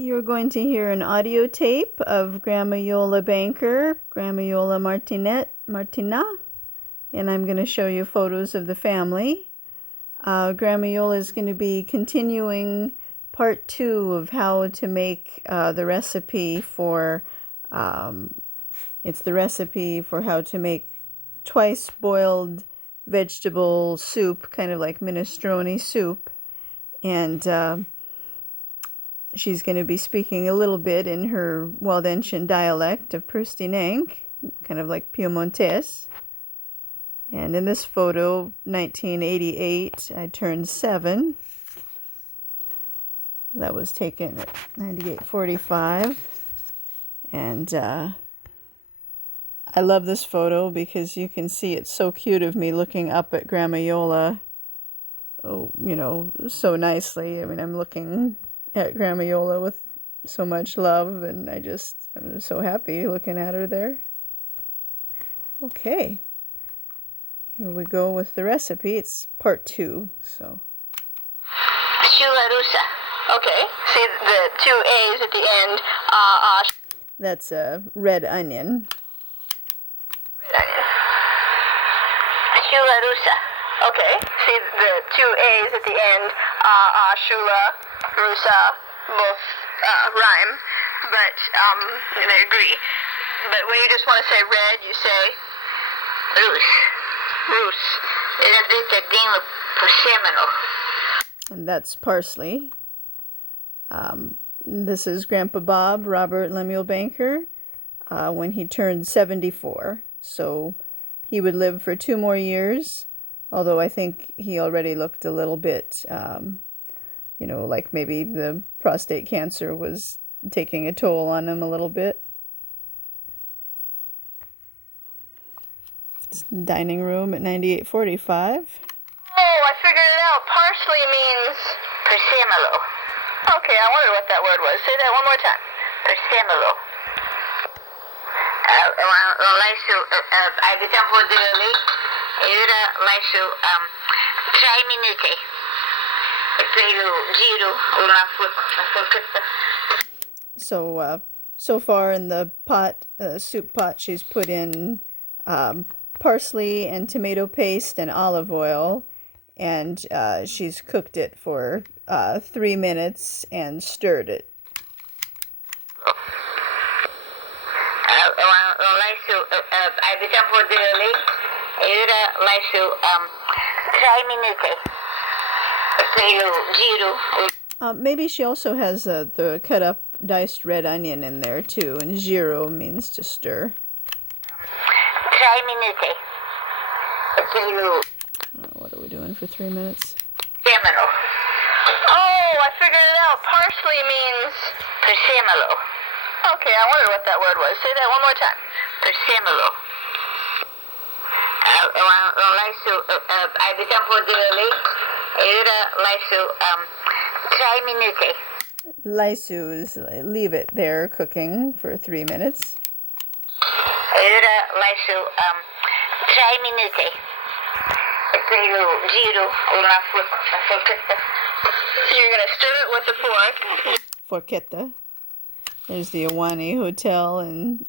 You're going to hear an audio tape of Grandma Iole Banker, Grandma Iole Martinat, and I'm going to show you photos of the family. Grandma Iole is going to be continuing part 2 of how to make the recipe for, it's the recipe for how to make twice boiled vegetable soup, kind of like minestrone soup. And she's going to be speaking a little bit in her Waldensian dialect of Prustinench, kind of like Piemontese. And in this photo, 1988, I turned 7. That was taken at 98:45. And I love this photo because you can see it's so cute of me looking up at Grandma Iole, so nicely. I mean, I'm looking at Grandma Iole with so much love, and I'm so happy looking at her there. Okay, here we go with the recipe. It's part 2, so. Okay, see the 2 A's at the end. That's a red onion. Okay, see the 2 A's at the end. Shula, Rusa, both rhyme, but they agree. But when you just want to say red, you say Rus. And that's parsley. This is Grandpa Bob, Robert Lemuel Banker, when he turned 74. So he would live for 2 more years, although I think he already looked a little bit, like maybe the prostate cancer was taking a toll on him a little bit. It's dining room at 98:45. Oh, I figured it out. Parsley means persimolo. Okay, I wondered what that word was. Say that one more time. Persimolo. So far in the pot, soup pot, she's put in parsley and tomato paste and olive oil, and she's cooked it for 3 minutes and stirred it. Maybe she also has the cut up diced red onion in there too, and giro means to stir. What are we doing for 3 minutes? Oh, I figured it out. Parsley means persimolo. Okay, I wondered what that word was. Say that one more time. Persimolo. Lysu is leave it there cooking for 3 minutes. You're going to stir it with the fork. Forchetta. There's the Iwani Hotel in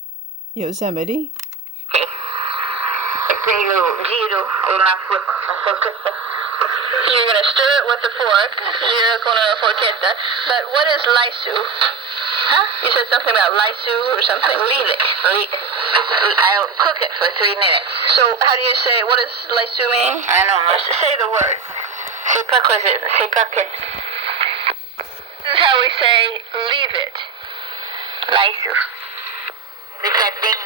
Yosemite. You're going to stir it with the fork. You're going to forchetta. But what is lysu? Huh? You said something about lysu or something? Leave it. I'll cook it for 3 minutes. So how do you say, what does lysu mean? I don't know. Say the word. This is how we say leave it. Lysu. Because then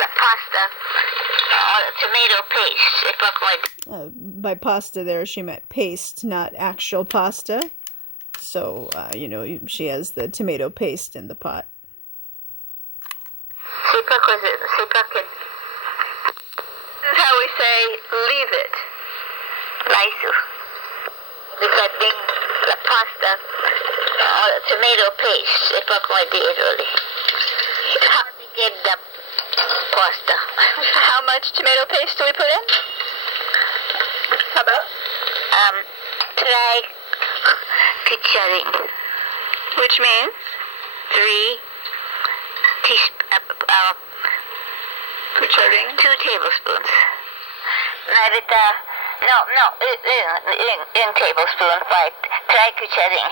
the pasta or tomato paste. By pasta there, she meant paste, not actual pasta. So, she has the tomato paste in the pot. This is how we say leave it. Lysu. Because then the pasta or tomato paste. How to get the pasta? How much tomato paste do we put in? How about? Try picturing. Which means? 3 2 tablespoons. In tablespoon, like 3 kucharing.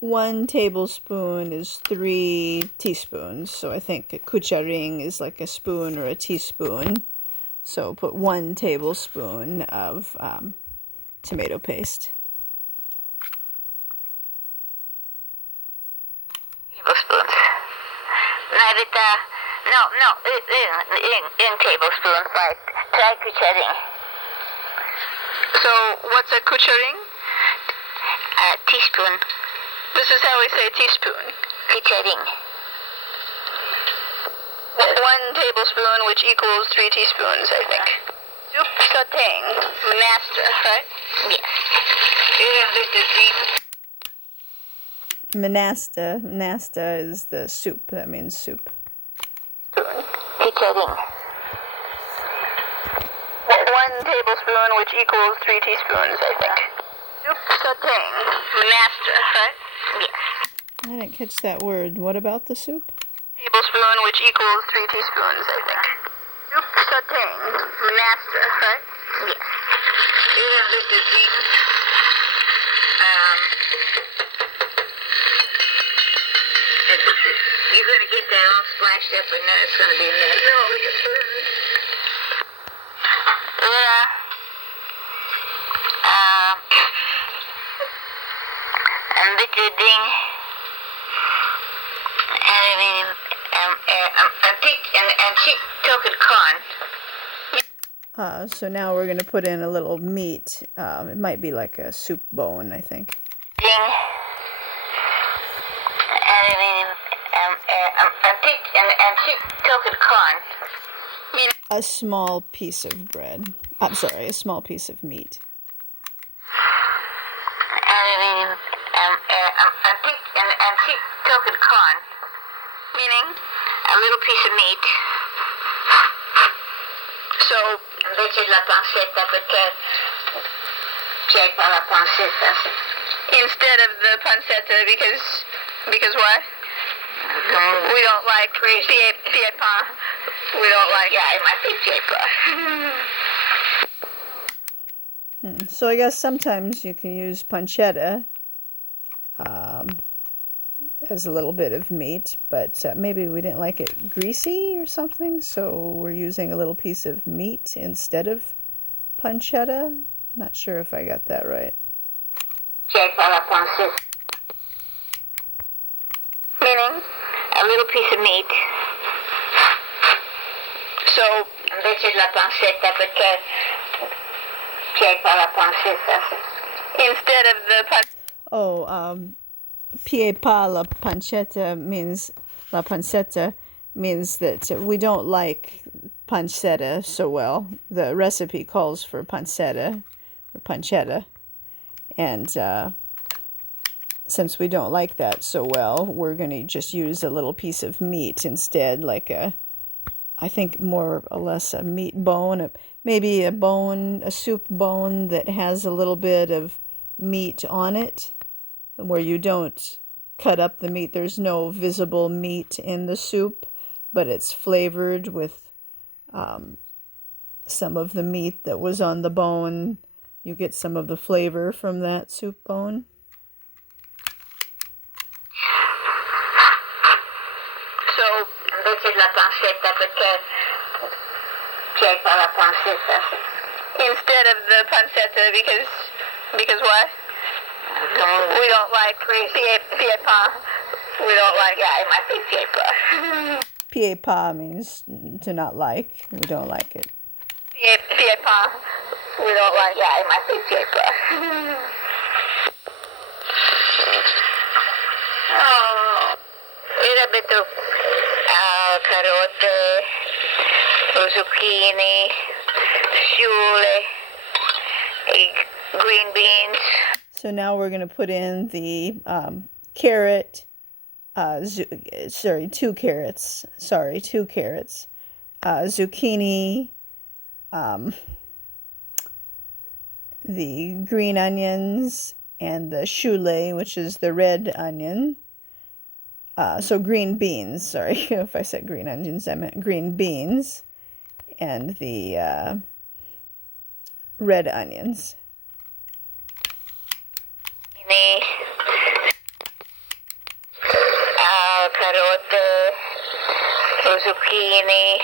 1 tablespoon is 3 teaspoons. So I think a kucharing is like a spoon or a teaspoon. So put 1 tablespoon of tomato paste. Tablespoons. In tablespoons, like 3 kucharing. So what's a kucharing? A teaspoon. This is how we say teaspoon. Kucharing. 1 tablespoon, which equals 3 teaspoons, I think. Soup sautéing. Minestrone, right? Yes. Manasta is the soup. That means soup. Kucharing. 1 tablespoon, which equals 3 teaspoons, I think. Soup sautéing. Minestrone, right? Yes. I didn't catch that word. What about the soup? Tablespoon, which equals 3 teaspoons, I think. Soup sautéing. Minestrone, right? Yes. You're going to get that all splashed up and then it's going to be a mess. No, we can burn. Yeah. And bitter ding. And cheap token corn. So now we're going to put in a little meat. It might be like a soup bone, I think. Ding. And cheap token corn. A small piece of bread. I'm sorry, a small piece of meat. And cheap token corn. Meaning? A little piece of meat. So, Invece la pancetta perché c'è qua la pancetta. instead of the pancetta, because why? We don't like pied pain. We don't like. Yeah, it might be paper. So I guess sometimes you can use pancetta as a little bit of meat, but maybe we didn't like it greasy or something, so we're using a little piece of meat instead of pancetta. Not sure if I got that right. C'è qua la pancetta. Meaning? A little piece of meat. So, Invece la pancetta perché c'è qua la pancetta. instead of the Pie pa la pancetta means that we don't like pancetta so well. The recipe calls for pancetta or pancetta, and since we don't like that so well, we're going to just use a little piece of meat instead, like I think more or less a meat bone, maybe a soup bone that has a little bit of meat on it, where you don't cut up the meat. There's no visible meat in the soup, but it's flavored with some of the meat that was on the bone. You get some of the flavor from that soup bone. So, Invece la pancetta perché c'è qua la pancetta. instead of the pancetta, because why? We don't like pied pain. We don't like. Yeah, it might be paper. Pie pa means to not like. We don't like it. Pied pain. We don't like. Yeah, it might be paper. Oh, era beto carote, zucchini, ciule, green beans. So now we're going to put in the carrot, 2 carrots, zucchini, the green onions, and the ciule, which is the red onion, So green beans, sorry, if I said green onions, I meant green beans, and the red onions. Carote, zucchini,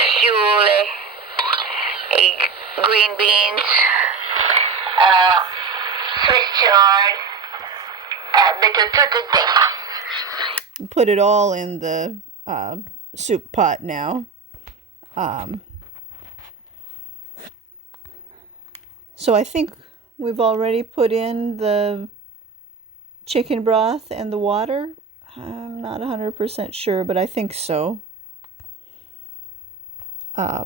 sciule, green beans, Swiss chard, bit of Put it all in the soup pot now. So I think we've already put in the chicken broth and the water. I'm not 100% sure, but I think so. Yeah,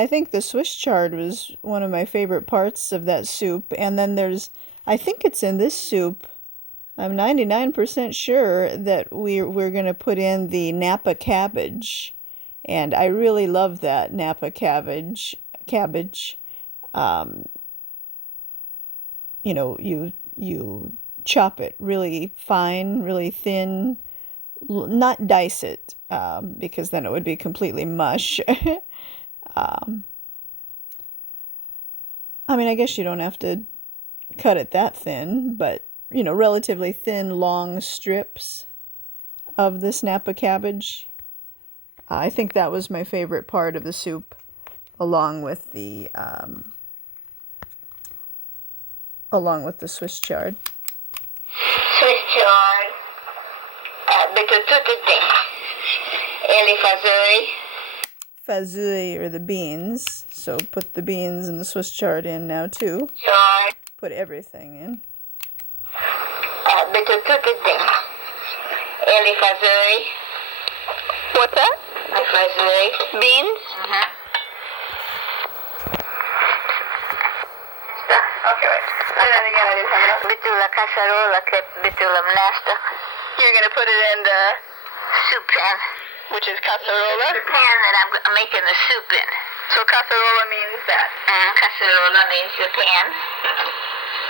I think the Swiss chard was one of my favorite parts of that soup. And then I think it's in this soup, I'm 99% sure that we're going to put in the Napa cabbage. And I really love that Napa cabbage. You know, you chop it really fine, really thin, not dice it, because then it would be completely mush. I mean, I guess you don't have to cut it that thin, but, you know, relatively thin, long strips of this Napa cabbage. I think that was my favorite part of the soup, along with the Swiss chard. Swiss chard, bit of fazoli. Fazuli, or the beans. So put the beans and the Swiss chard in now too. Chard, Put everything in. bit of fazoli. What's that? Fazoli. Beans? Okay, wait. Say that again, I didn't have enough. Bitula cassarola, bitula mnasta. You're going to put it in the Soup pan. which is casserola. The pan that I'm making the soup in. So casserola means that. Cassarola means the pan.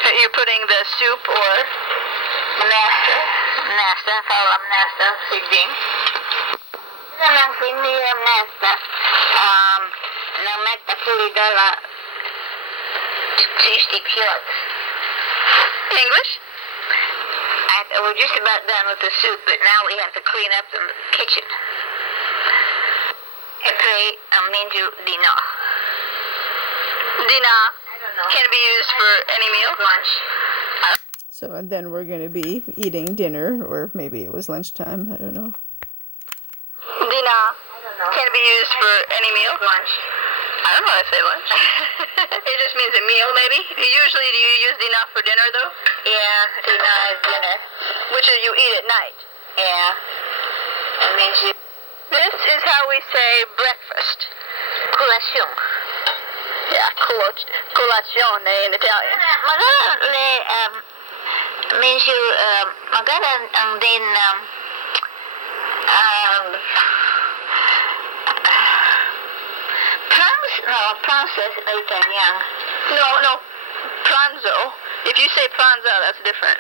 That you're putting the soup or Nasta, kalam nasta, sigding. Nang piniyam nasta. Nang magpapulidala 60 piots. English? We're just about done with the soup, but now we have to clean up the kitchen. E poi minju dino. Dina I don't know. can be used for any meal. Lunch. So and then we're going to be eating dinner, or maybe it was lunchtime, I don't know. Dina I don't know. can be used for any meal. Lunch. I don't know how to say lunch. It just means a meal, maybe. Usually, do you use dina for dinner, though? Yeah, dino is dinner. Which is you eat at night. Yeah. It means you This is how we say breakfast. colazione. Yeah, colazione in Italian. Maganda le means you maganda ang din process Italian. No, pranzo. If you say pranzo, that's different.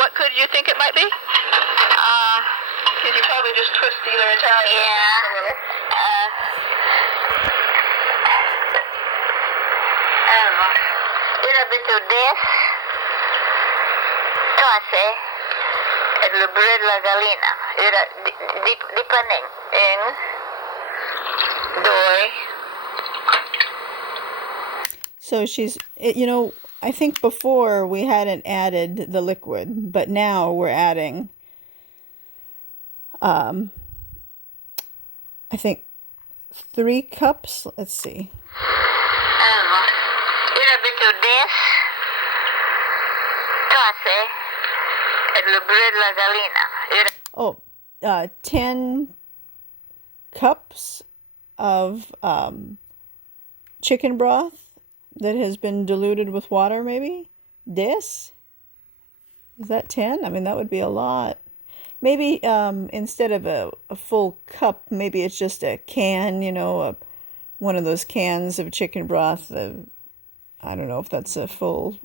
What could you think it might be? Because you probably just twist either Italian Yeah. a little. Little bit of this. Tosse. E il bread la gallina. Era dipending in doi. So you know, I think before we hadn't added the liquid, but now we're adding, I think 3 cups. Let's see. Little bit of this. Tosse. E il bread la gallina. 10 cups of chicken broth that has been diluted with water, maybe? Is that 10? I mean, that would be a lot. Maybe instead of a full cup, maybe it's just a can, you know, one of those cans of chicken broth. I don't know if that's a full,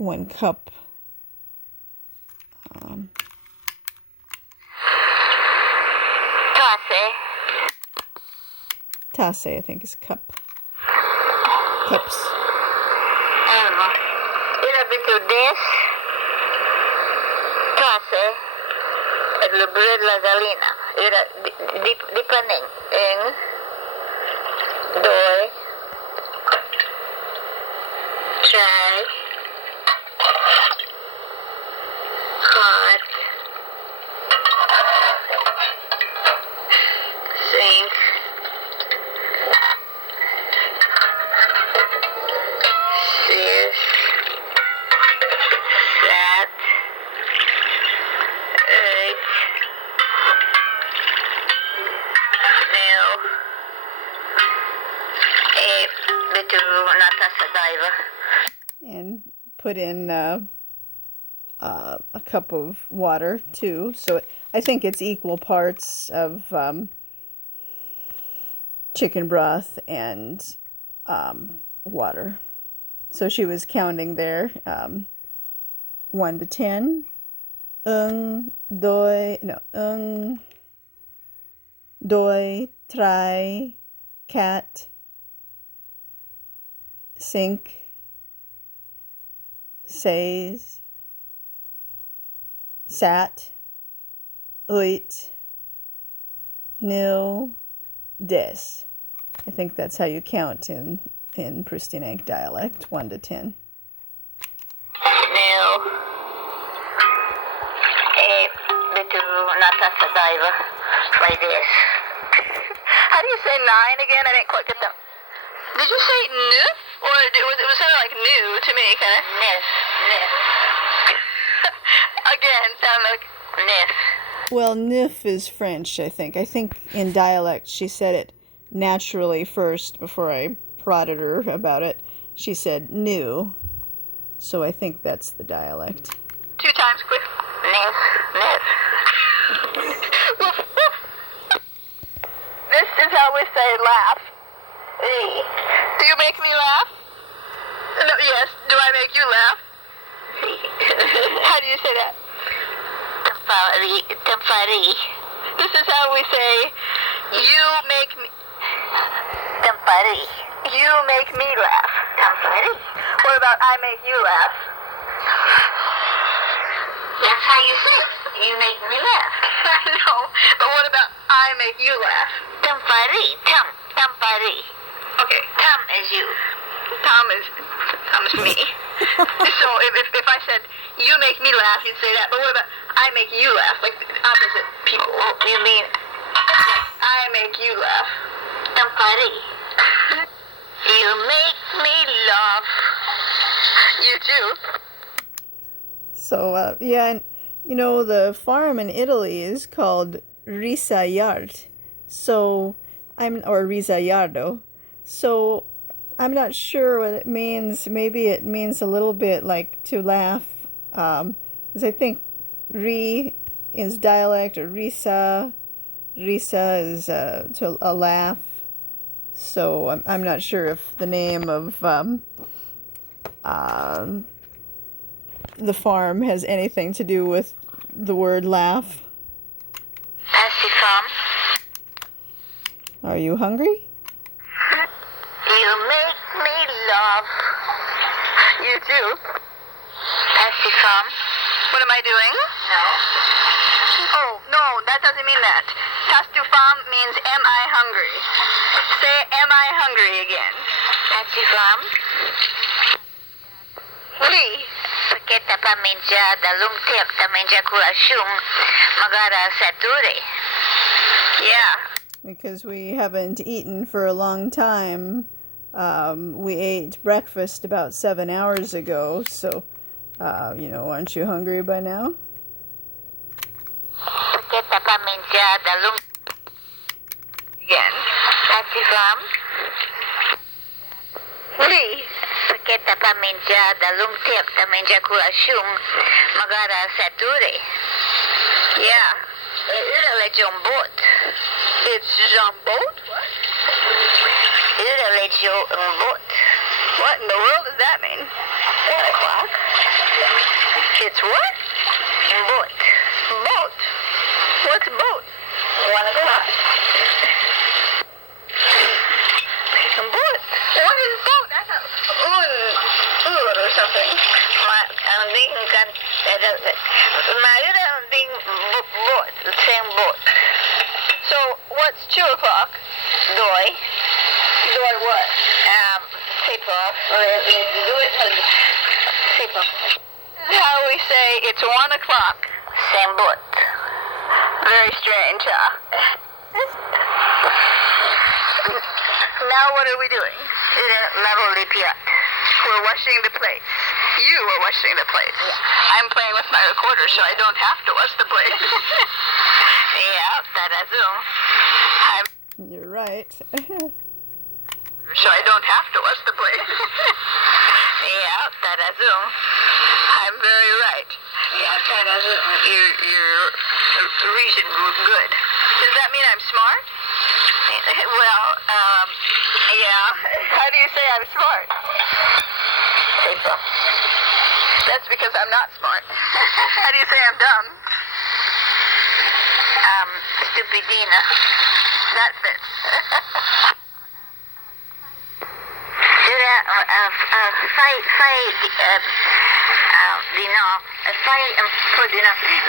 1 cup. Tasse, I think, is cup. Cups. Ira bitu des. Tasse. El bread la galina. Ira di paning. Ing. Doi. Try. Hot. Sink. Sis. That. Eight. Nil. Eight. Bitu natasa daiva. And put in a cup of water too. So I think it's equal parts of chicken broth and water. So she was counting there 1 to 10. Doi, tre, cat, sink, seis, sat, uit, nil, des. I think that's how you count in Prustinench dialect, 1 to 10. Nil. Eight. Bitu natasa daiva. Like this. How do you say 9 again? I didn't quite get that. Did you say neuf? Or it was sounding like new to me, kind of. Nif. Nif. Again, sound like Nif. Well, nif is French, I think. I think in dialect she said it naturally first before I prodded her about it. She said new. So I think that's the dialect. 2 times quick. Nif. Nif. This is how we say laugh. Do you make me laugh? No, yes. Do I make you laugh? How do you say that? Tempari. This is how we say you make me. Tempari. You make me laugh. Tempari. What about I make you laugh? That's how you say it. You make me laugh. I know, but what about I make you laugh? Tempari. Tempari. Okay, Tam is you. Tom is me. So if I said you make me laugh, you'd say that. But what about I make you laugh? Like opposite people. Oh, you mean I make you laugh. Tempari. You make me laugh. You too. So, yeah, and you know, the farm in Italy is called Risayard. So, or Risayardo. So, I'm not sure what it means. Maybe it means a little bit like to laugh. Because I think Ri is dialect, or Risa. Risa is to a laugh. So, I'm not sure if the name of the farm has anything to do with the word laugh. Passifam. Are you hungry? You make me laugh. You too. Passifam. What am I doing? No. Oh, no, that doesn't mean that. Tastufam means am I hungry? Say am I hungry again. Passifam. Lee. Perché pa menja dalung tiap ta menja kulasyong magara sature. Yeah. Because we haven't eaten for a long time. We ate breakfast about 7 hours ago, so, aren't you hungry by now? Perché pa menja dalung Again. Passifam. Lee. Perché pa menja dalung tiap ta menja kulasyong magara sature. Yeah. Ira le jombot. It's jambot? What? Ira le jombot. What in the world does that mean? 1 o'clock. What? Boat. Boat. What's boat? 1 o'clock. Boat. What is boat? I thought ur or something. Ang ding kan Mayo ang ding boat, the same boat. So what's 2 o'clock? Doy. Doy what? Sipo. Do it. Sipo. This is how we say it's 1 o'clock. Same boat. Very strange, huh? Now what are we doing? We're washing the plates. You are washing the plates. Yeah. I'm playing with my recorder, so I don't have to wash the plates. Yeah, that is all. You're right. So I don't have to wash the plates. Yeah, that is all. I'm very right. Yeah, that is all. Your reason good. Does that mean I'm smart? Well, yeah. How do you say I'm smart? Sipo. That's because I'm not smart. How do you say I'm dumb? Stupidina. That fits.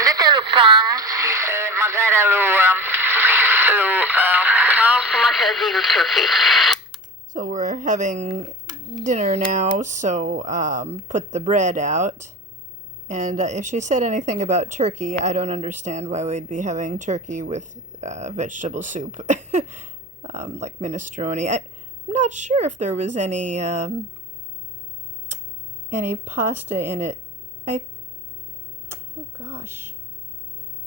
Dito lupang magara turkey. So we're having dinner now, so put the bread out. And if she said anything about turkey, I don't understand why we'd be having turkey with vegetable soup, like minestrone. I'm not sure if there was any pasta in it. Oh gosh.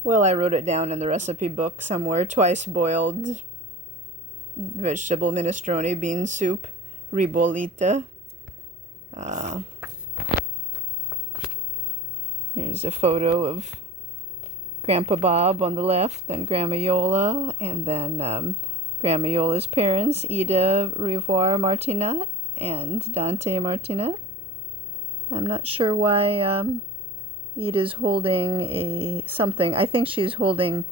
Well, I wrote it down in the recipe book somewhere. Twice boiled vegetable minestrone, bean soup, ribollita. Here's a photo of Grandpa Bob on the left, and Grandma Iole, and then Grandma Iole's parents, Iole Martinat and Dante Martinat. I'm not sure why Ida's holding something. I think she's holding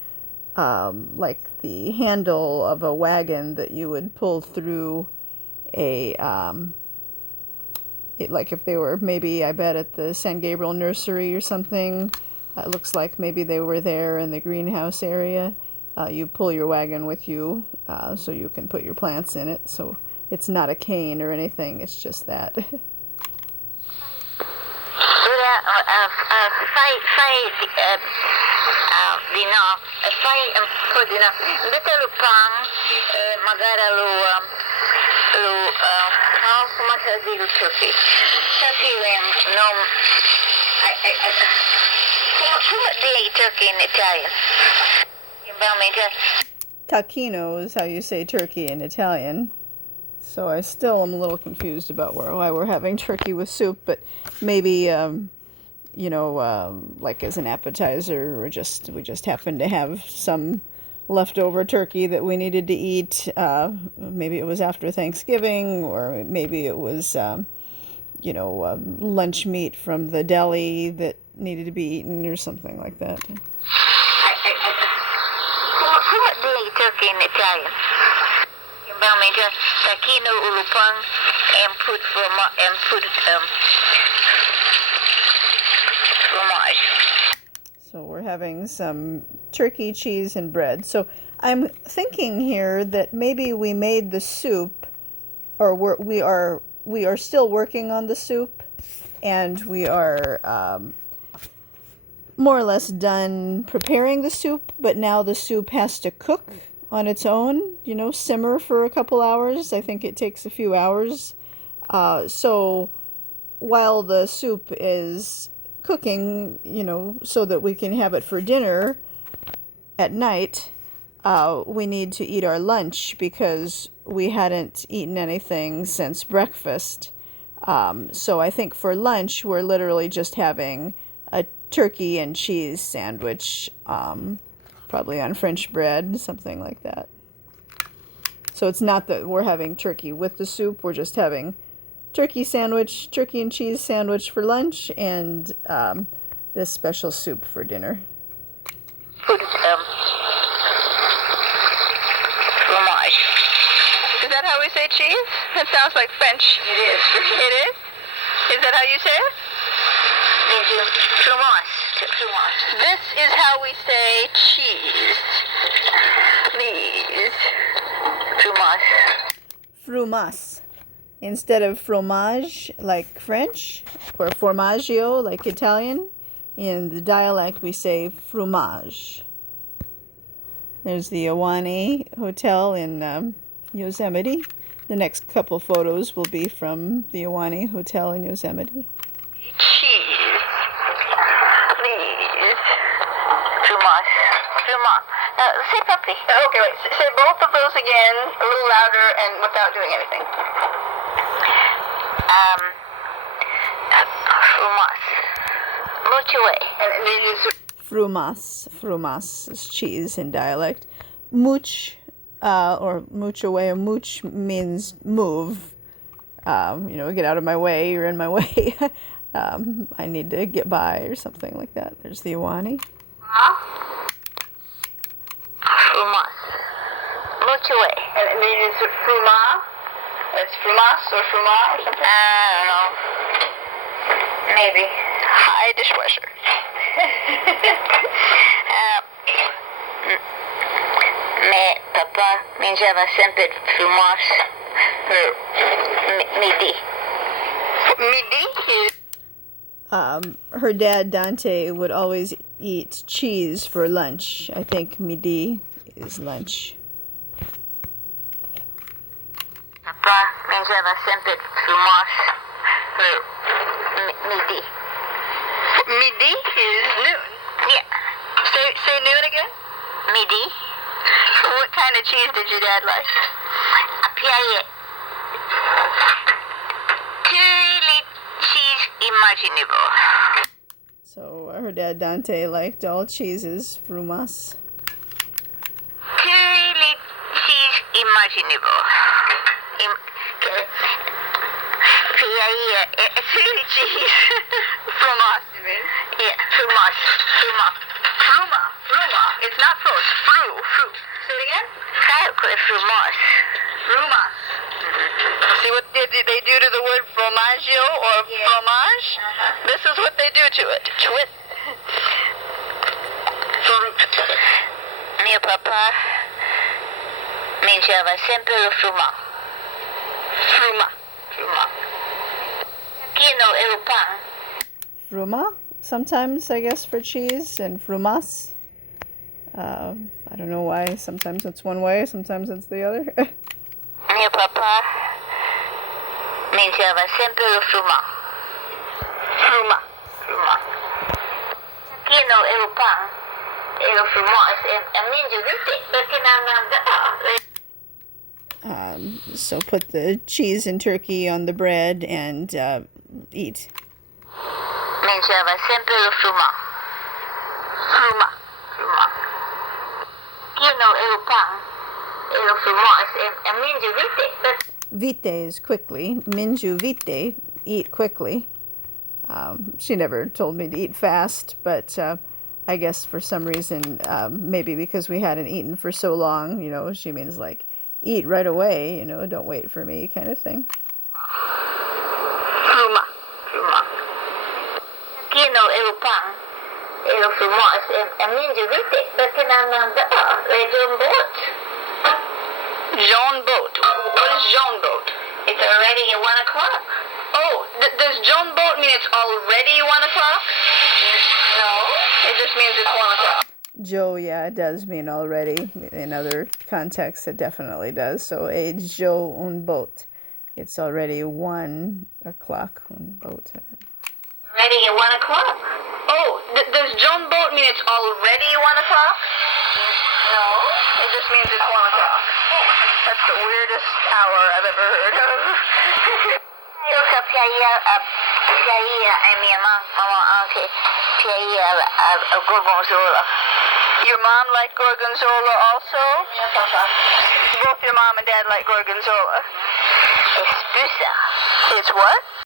like the handle of a wagon that you would pull through like if they were maybe, I bet, at the San Gabriel nursery or something. It looks like maybe they were there in the greenhouse area. You pull your wagon with you so you can put your plants in it. So it's not a cane or anything. It's just that. Dito lupang magara turkey. Turkey no. What do you turkey in Italian? Tacchino is how you say turkey in Italian. So I still am a little confused about why we're having turkey with soup, but maybe like as an appetizer, or we just happen to have some leftover turkey that we needed to eat. Maybe it was after Thanksgiving, or maybe it was lunch meat from the deli that needed to be eaten, or something like that. What do you turkey in Italian? Tacchino ulupang and put fromage. So we're having some turkey, cheese, and bread. So I'm thinking here that maybe we made the soup, or we are still working on the soup, and we are more or less done preparing the soup, but now the soup has to cook on its own, simmer for a couple hours. I think it takes a few hours. So while the soup is cooking, so that we can have it for dinner at night, we need to eat our lunch because we hadn't eaten anything since breakfast. So I think for lunch, we're literally just having a turkey and cheese sandwich, probably on French bread, something like that. So it's not that we're having turkey with the soup, we're just having turkey and cheese sandwich for lunch, and this special soup for dinner. Fromage. Is that how we say cheese? That sounds like French. It is. It is? Is that how you say it? Fromage. Fromage. This is how we say cheese. Please. Fromage. Frumas. Instead of fromage, like French, or formaggio, like Italian, in the dialect we say fromage. There's the Iole Hotel in Yosemite. The next couple photos will be from the Iole Hotel in Yosemite. Cheese. Please. Fromage. Fromage. Say properly. Okay, wait. Say both of those again, a little louder and without doing anything. Fromage. Much away. And it is Frumas. Frumas is cheese in dialect. Much, or much away. Much means move. Get out of my way. You're in my way. I need to get by or something like that. There's the Iole. Fromage. Much away. and it is fruma. It's frumas or fruma or something. I don't know. Maybe. Hi, dishwasher. Mais papa mangiava sempre fromage per midi. Midi is Her dad, Dante, would always eat cheese for lunch. I think midi is lunch. Papa mangiava sempre fromage per midi. midi is noon. Yeah. Say noon again. Midi. What kind of cheese did your dad like? Piaille. Truly cheese imaginable. So her dad, Dante, liked all cheeses, frumas. Truly cheese imaginable. Piaille. Truly cheese. Frumas, you mean? Yeah. Fromage. Fromage. Fruma. Fruma. It's not frost. Fru. Say it again. Fromage. Frumas. See what they do to the word fromaggio or Yeah. fromage? Uh-huh. This is what they do to it. Twit. Fruit. Mio papà mangiava sempre lo frumà. Fruma. Frumà. Chino e lo pan. Fruma, sometimes, I guess, for cheese, and frumas. I don't know why. Sometimes it's one way, sometimes it's the other. Mio papà mangiava sempre lo frumà. Fruma. Frumà. Chino e lo pan. E lo frumà. E mangio tutti perché So put the cheese and turkey on the bread and eat. mangiava sempre lo frumà. Fruma. Frumà. Chino e lo pan. E lo frumà. E mangio tutti. Vite is quickly. Minju vite, eat quickly. She never told me to eat fast, but I guess for some reason, maybe because we hadn't eaten for so long, she means like, eat right away, don't wait for me kind of thing. Fruma. Frumà. Chino e lo pan. E lo frumà. E mangio tutti perché le John boat. John boat. What is John boat? It's already at 1 o'clock. Oh, does John boat mean it's already 1 o'clock? No. It just means it's 1 o'clock. Joe, yeah, it does mean already. In other contexts, it definitely does. So, a Joe un boat. It's already 1 o'clock on boat. Already at 1 o'clock. Oh, does John boat mean it's already 1 o'clock? No. It just means it's 1 o'clock. That's the weirdest hour I've ever heard of. Io piaia e mia mamma anche piaia al gorgonzola. Your mom liked gorgonzola also? Mio papà. Both your mom and dad like gorgonzola. E spusa. It's what?